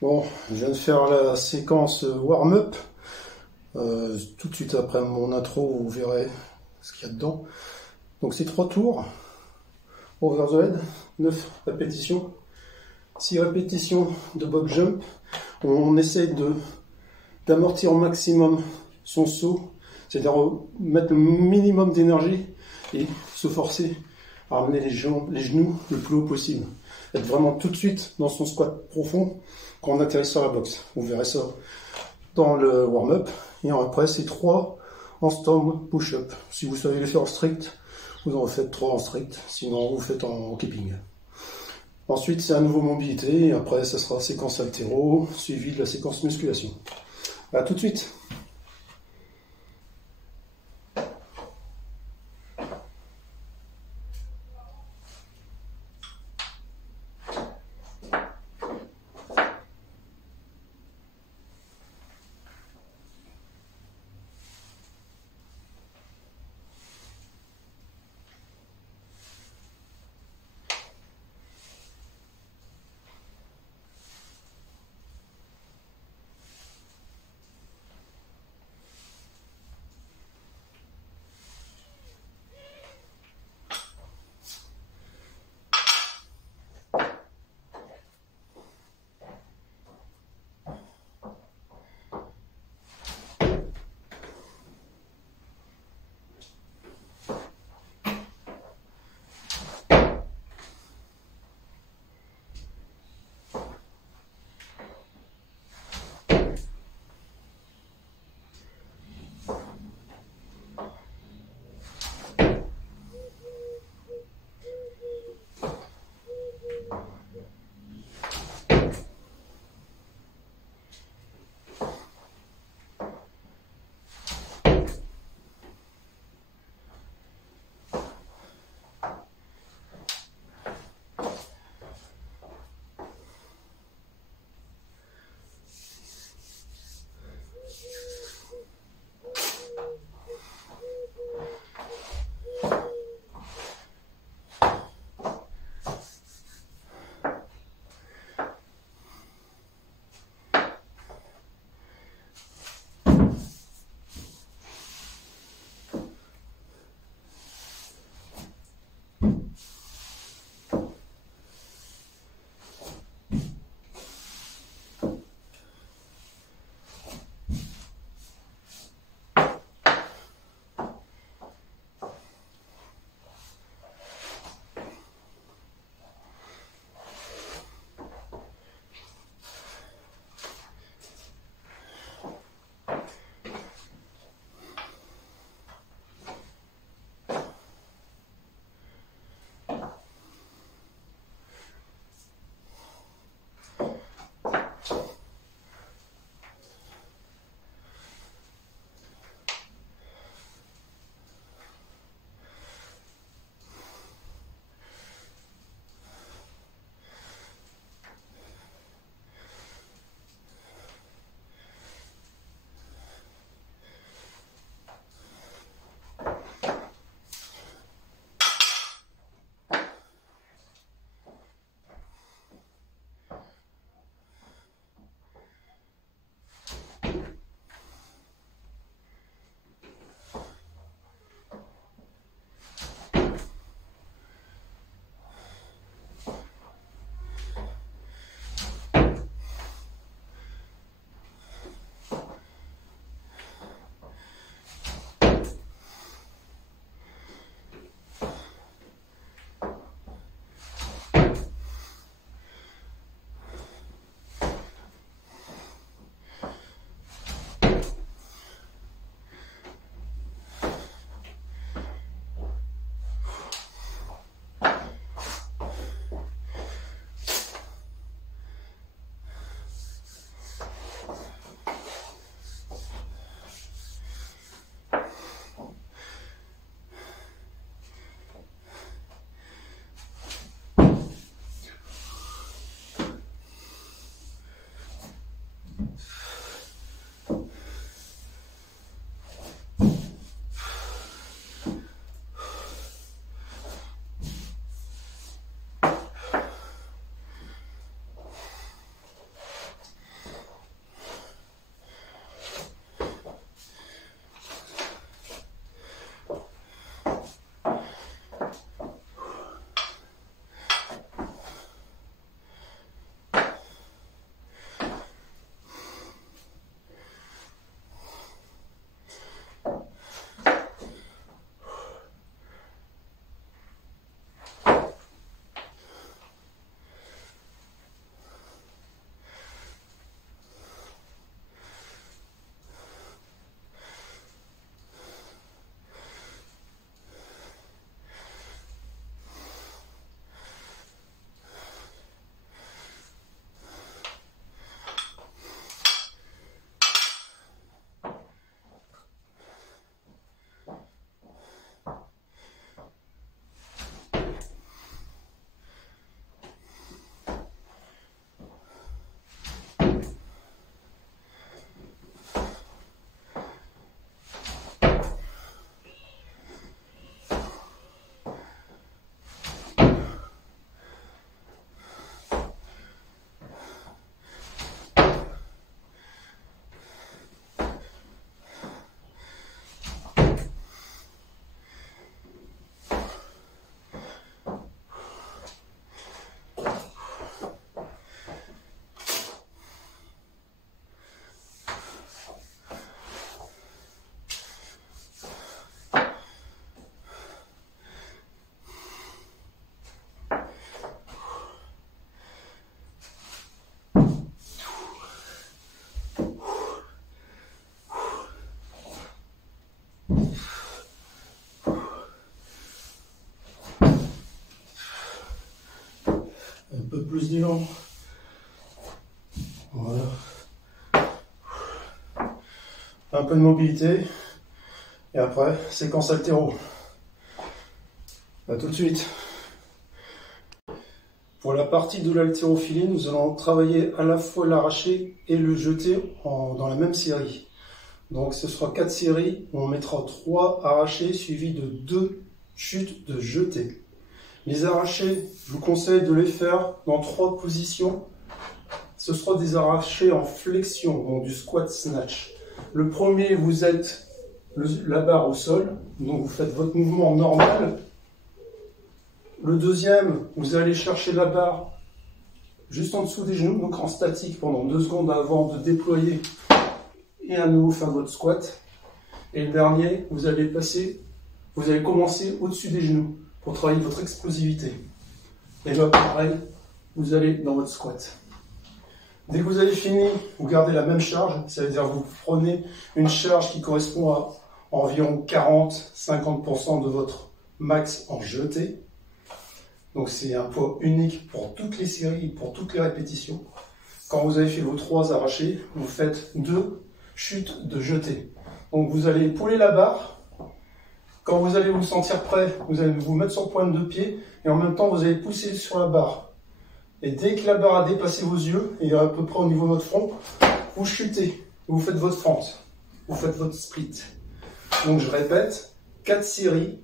Bon, je viens de faire la séquence warm-up. Tout de suite après mon intro, vous verrez ce qu'il y a dedans. Donc c'est 3 tours, over the head, 9 répétitions, 6 répétitions de box jump. On essaie d'amortir au maximum son saut, c'est-à-dire mettre le minimum d'énergie et se forcer à ramener les genoux le plus haut possible. Être vraiment tout de suite dans son squat profond quand on atterrit sur la boxe. Vous verrez ça dans le warm-up. Et après, c'est 3 en stomp push-up. Si vous savez les faire en strict, vous en faites 3 en strict. Sinon, vous faites en keeping. Ensuite, c'est à nouveau mobilité. Et après, ça sera séquence haltéro, suivi de la séquence musculation. À tout de suite. plus d'élan. Voilà. Un peu de mobilité. Et après, séquence haltéro. A tout de suite. Pour la partie de l'haltérophilie, nous allons travailler à la fois l'arraché et le jeté dans la même série. Donc ce sera 4 séries où on mettra 3 arrachés suivis de 2 chutes de jeté. Les arrachés, je vous conseille de les faire dans 3 positions. Ce sera des arrachés en flexion, donc du squat snatch. Le premier, vous êtes la barre au sol, donc vous faites votre mouvement normal. Le deuxième, vous allez chercher la barre juste en dessous des genoux, donc en statique pendant 2 secondes avant de déployer et à nouveau faire votre squat. Et le dernier, vous allez commencer au-dessus des genoux pour travailler votre explosivité. Et là, pareil, vous allez dans votre squat. Dès que vous avez fini, vous gardez la même charge, ça veut dire que vous prenez une charge qui correspond à environ 40-50% de votre max en jeté. Donc c'est un poids unique pour toutes les séries, pour toutes les répétitions. Quand vous avez fait vos 3 arrachés, vous faites 2 chutes de jeté. Donc vous allez épauler la barre. Quand vous allez vous sentir prêt, vous allez vous mettre sur pointe de pied et en même temps vous allez pousser sur la barre. Et dès que la barre a dépassé vos yeux, et à peu près au niveau de votre front, vous chutez, vous faites votre fente, vous faites votre split. Donc je répète, 4 séries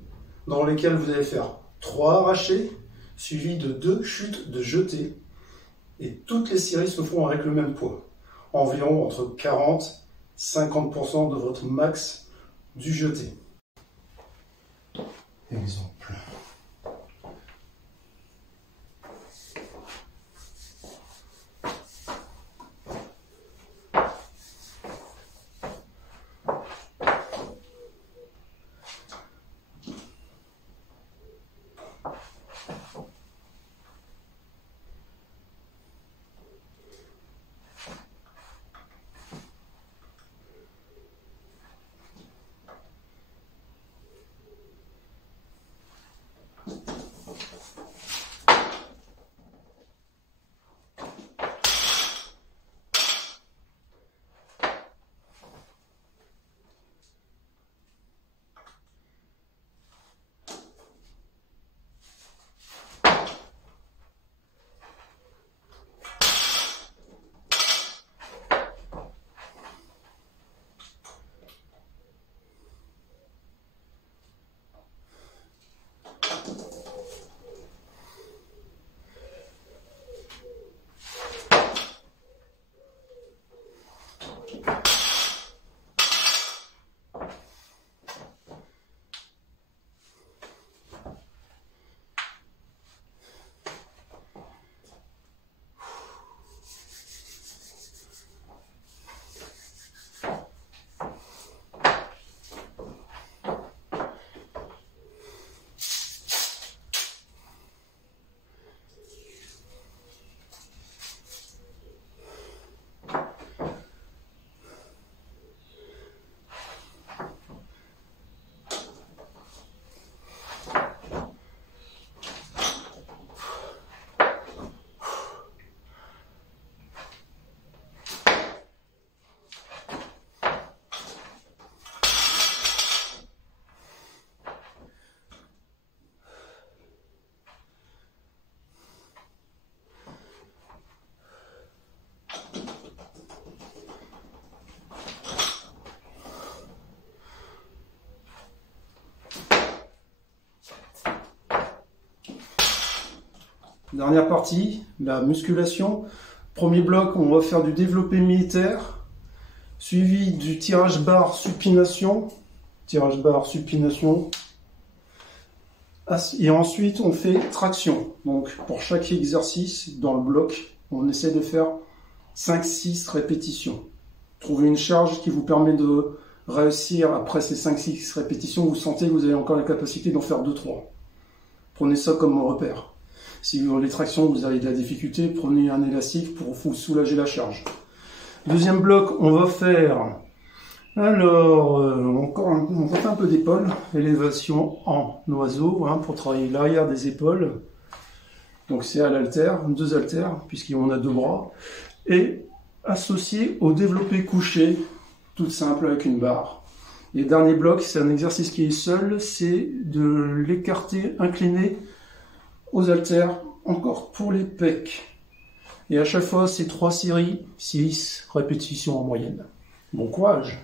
dans lesquelles vous allez faire 3 arrachés, suivis de 2 chutes de jeté. Et toutes les séries se font avec le même poids. Environ entre 40-50% de votre max du jeté. Exemple. Dernière partie, la musculation. Premier bloc, on va faire du développé militaire, suivi du tirage barre supination. Tirage barre supination. Et ensuite, on fait traction. Donc, pour chaque exercice, dans le bloc, on essaie de faire 5-6 répétitions. Trouvez une charge qui vous permet de réussir, après ces 5-6 répétitions, vous sentez que vous avez encore la capacité d'en faire 2-3. Prenez ça comme repère. Si vous les tractions, vous avez de la difficulté, prenez un élastique pour vous soulager la charge. Deuxième bloc, on va faire... Alors, on va faire un peu d'épaule, élévation en oiseau, pour travailler l'arrière des épaules. Donc c'est à l'haltère, 2 haltères, puisqu'on a 2 bras, et associé au développé couché, tout simple avec une barre. Et dernier bloc, c'est un exercice qui est seul, c'est de l'écarter incliné aux haltères, encore pour les pecs. Et à chaque fois, c'est 3 séries, 6 répétitions en moyenne. Bon courage!